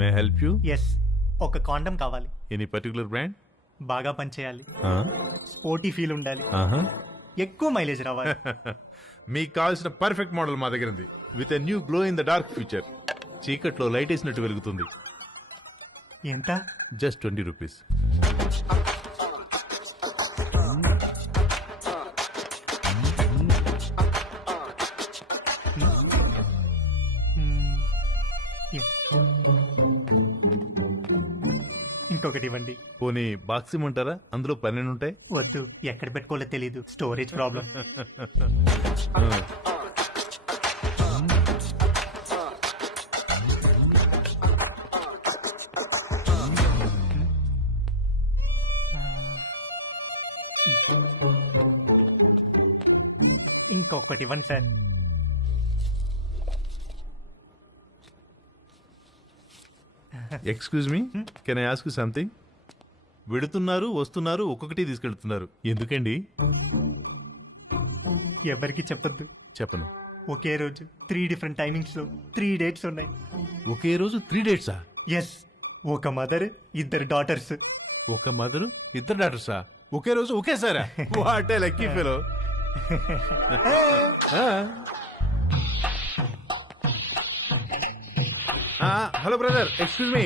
May help you? Yes, ఒక కాండం కావాలి. Any particular brand? బాగా పనిచేయాలి, స్పోర్టీ ఫీల్ ఉండాలి, ఎక్కువ మైలేజ్ రావాలి. మీకు కావాల్సిన పర్ఫెక్ట్ మోడల్ మా దగ్గర ఉంది. With a new glow in the dark future. చీకట్లో లైట్ వేసినట్టు వెలుగుతుంది. ఎంత? Just 20 rupees. ఇంకొకటి ఇవ్వండి. పోనీ బాక్స్ ఇమ్మంటారా? అందులో 12 ఉంటాయి. వద్దు, ఎక్కడ పెట్టుకోవాలో తెలీదు, స్టోరేజ్ ప్రాబ్లం. ఇంకొకటి ఇవ్వండి sir. Excuse me, can I ask you something? వెడుతున్నారు, వస్తున్నారు, ఒక్కొక్కటి తీసుకెళ్తున్నారు, ఎందుకండి? ఎవరికి చెప్పద్దు. చెప్పను. ఒకే రోజు 3 డిఫరెంట్ టైమింగ్స్ లో 3 డేట్స్ ఉన్నాయి. ఒకే రోజు 3 డేట్సా? ఎస్, ఒక మదర్, 2 డాటర్స్. ఒక మదరు, 2 డాటర్సా? ఒకే రోజు ఒకేసారా? What a lucky fellow. Hello brother, excuse me.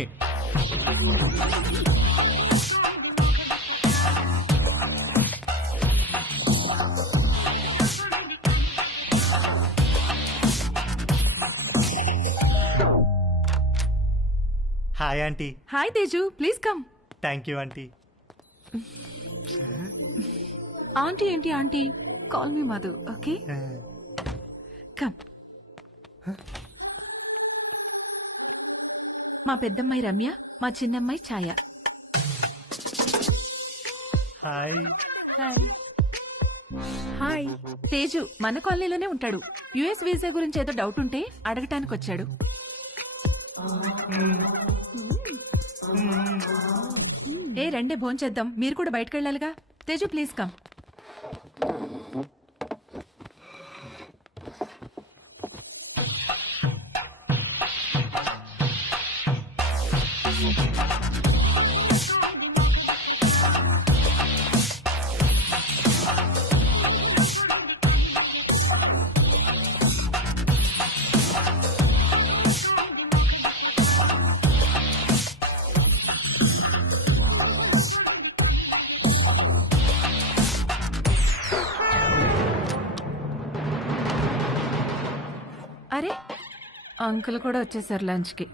Hi aunty. Hi Teju, please come. Thank you aunty. Aunty ఏంటి aunty? Call me Madhu, okay? Come. మా పెద్దమ్మాయి రమ్య, మా చిన్నమ్మాయి Chaya. Hi. Hi. Hi. Teju మన కాలనీలోనే ఉంటాడు. యుఎస్ వీసా గురించి ఏదో డౌట్ ఉంటే అడగటానికి వచ్చాడు. ఏ రండే భోంచేద్దాం, మీరు కూడా బయటకు వెళ్ళాలిగా. Teju please come. అరే, అంకుల్ కూడా వచ్చేసారు లంచ్కి.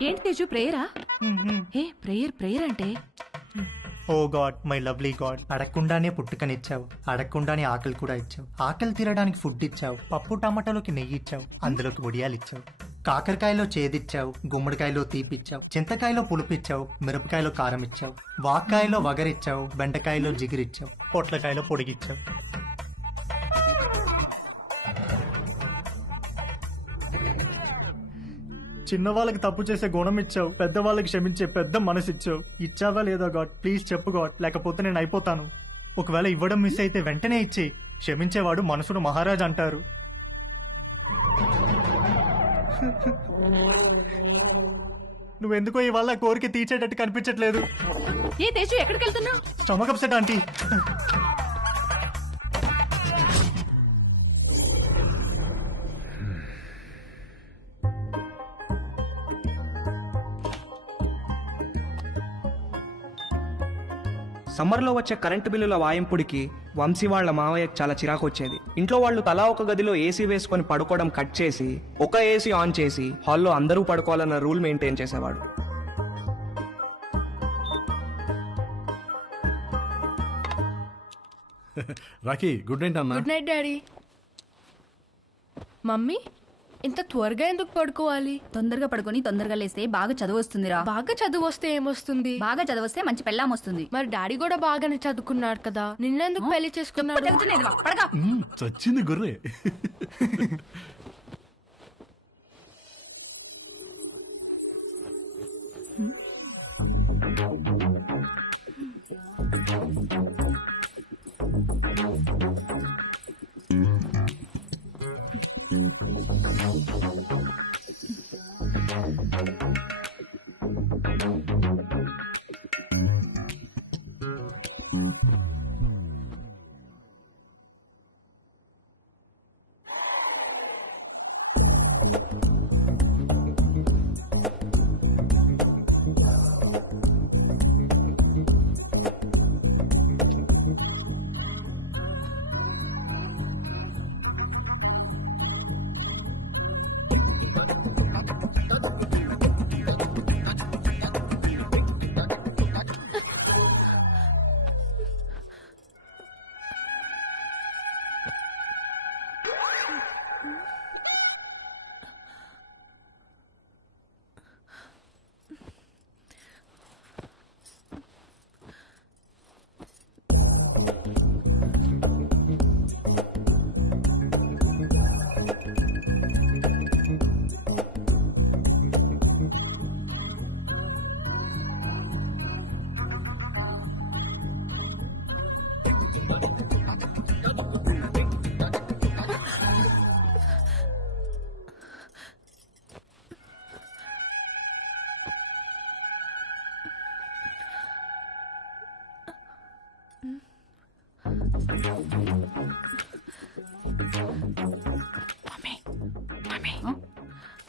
ఏంటి తేజు, ప్రేయరా? ఏ ప్రేయర్ అంటే? Oh God, my lovely God, అడగకుండానే పుట్టుకనిచ్చావు, అడగకుండానే ఆకలి కూడా ఇచ్చావు, ఆకలి తీరడానికి ఫుడ్ ఇచ్చావు, పప్పు టమాటాలోకి నెయ్యి ఇచ్చావు, అందులోకి వడియాలు ఇచ్చావు, కాకరకాయలో చేదిచ్చావు, గుమ్మడికాయలో తీపిచ్చావు, చింతకాయలో పులుపిచ్చావు, మిరపకాయలో కారం ఇచ్చావు, వాక్కాయలో వగరిచ్చావు, బెండకాయలో జిగిరిచ్చావు, పొట్లకాయలో పొడిగిచ్చావు. చిన్నవాళ్ళకి తప్పు చేసే గుణం ఇచ్చావు, పెద్దవాళ్ళకి క్షమించే పెద్ద మనసు ఇచ్చావు. ఇచ్చావా లేదా గాడ్? ప్లీజ్ చెప్పు గాడ్, లేకపోతే నేను అయిపోతాను. ఒకవేళ ఇవ్వడం మిస్ అయితే వెంటనే ఇచ్చేయి. క్షమించేవాడు మనసును మహారాజ్ అంటారు. నువ్వెందుకో ఇవాళ కోరిక తీర్చేటట్టు కనిపించట్లేదు. ఏ తేజు, ఎక్కడికి వెళ్తున్నావు? Stomach upset aunty. సమ్మర్లో వచ్చే కరెంటు బిల్లుల వాయింపుడికి వంశీ వాళ్ళ మావయ్యకు చాలా చిరాకు వచ్చేది. ఇంట్లో వాళ్ళు తలా ఒక గదిలో ఏసీ వేసుకొని పడుకోవడం కట్ చేసి ఒక ఏసీ ఆన్ చేసి హాల్లో అందరూ పడుకోవాలన్న రూల్ మెయింటైన్ చేసేవాడు. రాఖీ, గుడ్ నైట్ అన్న. Good night daddy. మమ్మీ, ఇంత త్వరగా ఎందుకు పడుకోవాలి? తొందరగా పడుకొని తొందరగా లేస్తే బాగా చదువు వస్తుందిరా. బాగా చదువు వస్తే ఏమొస్తుంది? బాగా చదివస్తే మంచి పెళ్ళాం వస్తుంది. మరి డాడీ కూడా బాగానే చదువుకున్నాడు కదా, నిన్నెందుకు పెళ్లి చేసుకున్నాడు? చచ్చింది గుర్రే.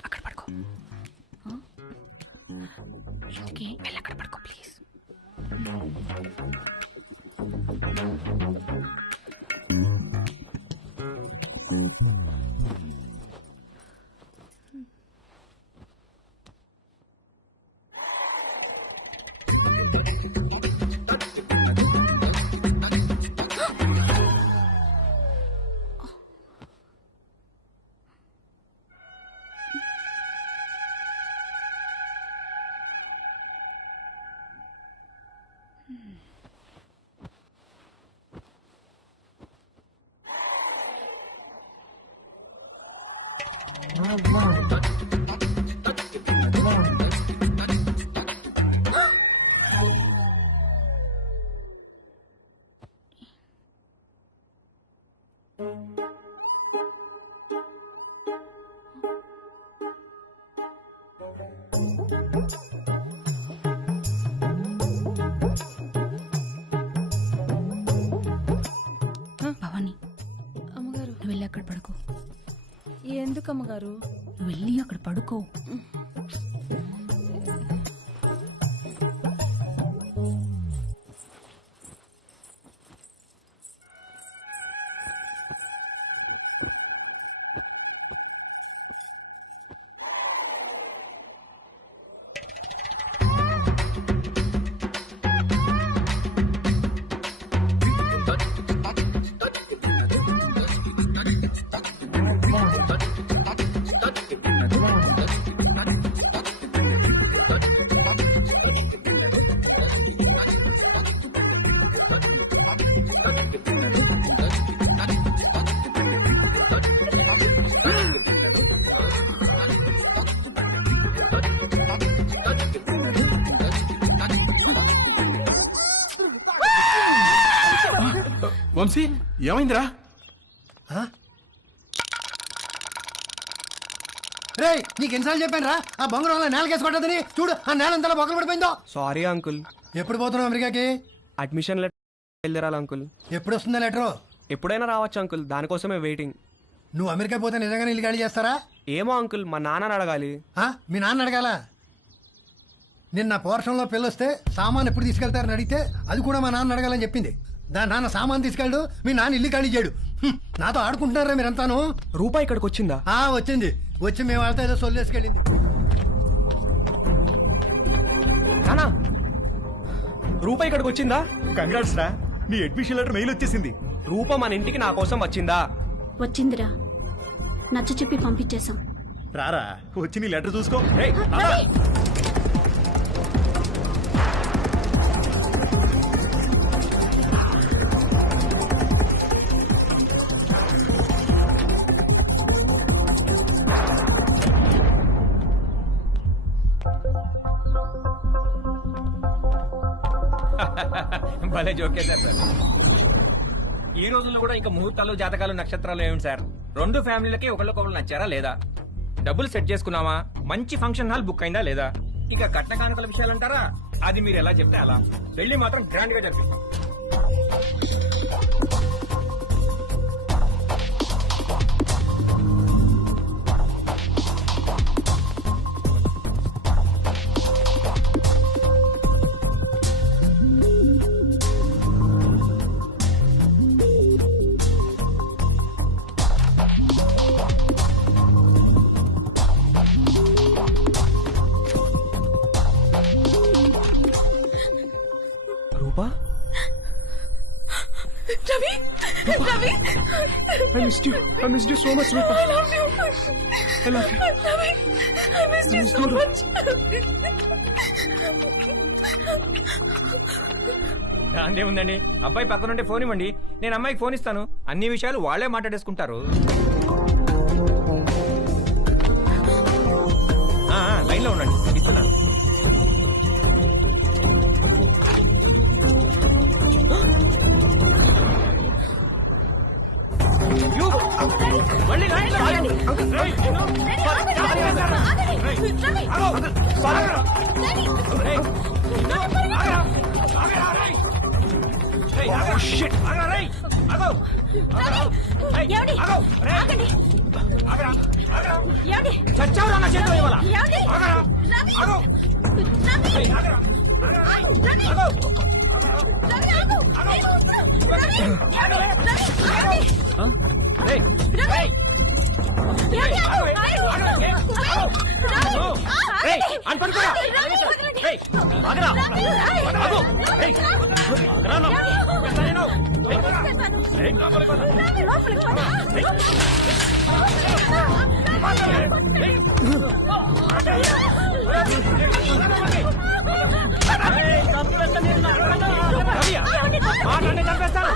అక్కడ పడుకో. ఇంటికి వెళ్ళి అక్కడ పడుకో ప్లీజ్. భవాని, అమ్మగారు నువ్వు వెళ్ళి అక్కడ పడుకో. ఎందుకు అమ్మగారు? నువ్వు వెళ్ళి అక్కడ పడుకో. వంశీ ఏమైందిరా? రే నీకు ఎన్నిసార్లు చెప్పాను రా ఆ బంగారం నేలకేసి కొట్టదని. చూడు ఆ నేల అంతా బొక్కలు పడిపోయిందో. Sorry uncle. ఎప్పుడు పోతున్నావు అమెరికాకి? అడ్మిషన్ లెటర్ వెళ్ళిరాలి అంకుల్. ఎప్పుడు వస్తుందా లెటరు? ఎప్పుడైనా రావచ్చు అంకుల్, దానికోసమే వెయిటింగ్. నువ్వు అమెరికా పోతే నిజంగానే ఇల్లు ఖాళీ చేస్తారా? ఏమో అంకుల్, మా నాన్నని అడగాలి. మీ నాన్న అడగాల? నిన్న పోర్షన్లో పెళ్ళొస్తే సామాన్ ఎప్పుడు తీసుకెళ్తారని అడిగితే అది కూడా మా నాన్న అడగాలని చెప్పింది. దాని నాన్న సామాన్ తీసుకెళ్ళడు, మీ నాన్న ఇల్లు ఖాళీ చేయడు. నాతో ఆడుకుంటున్నారా మీరంతాను? రూపాయి ఇక్కడికి వచ్చిందా? వచ్చింది. వచ్చి మేము వాళ్ళతో ఏదో సొల్లేసుకెళ్ళింది. నానా, రూపాయి ఇక్కడికి వచ్చిందా? కంగ్రాట్స్ రా, నీ అడ్మిషన్ లెటర్ మెయిల్ వచ్చేసింది. రూప మన ఇంటికి నా కోసం వచ్చిందా? వచ్చిందిరా, నచ్చ చెప్పి పంపించేశాం. రారా వచ్చి నీ లెటర్ చూసుకో. భలే జోకే సార్. ఈ రోజుల్లో కూడా ఇంకా ముహూర్తాలు, జాతకాలు, నక్షత్రాలు ఏమిటి సార్? రెండు ఫ్యామిలీలకి ఒకళ్ళకొకళ్ళు నచ్చారా లేదా, డబ్బులు సెట్ చేసుకున్నావా, మంచి ఫంక్షన్ హాల్ బుక్ అయిందా లేదా, ఇక కట్న కానుకల విషయాలు అంటారా, అది మీరు ఎలా చెప్తే అలా. పెళ్లి మాత్రం గ్రాండ్ గా జరిపింది. రూపా, I missed you so much, Rupa. I love you. I miss you so much. దాందే ఉందండి, అబ్బాయి పక్కనుంటే ఫోన్ ఇవ్వండి, నేను అమ్మాయికి ఫోన్ ఇస్తాను, అన్ని విషయాలు వాళ్లే మాట్లాడేసుకుంటారు. లైన్ లో ఉండండి, ఇస్తున్నాను. మళ్ళీ లైన్లో ఆగండి. రేయ్, చచ్చావురా నా చేతిలో ఇవాళ. చంపేస్తాను.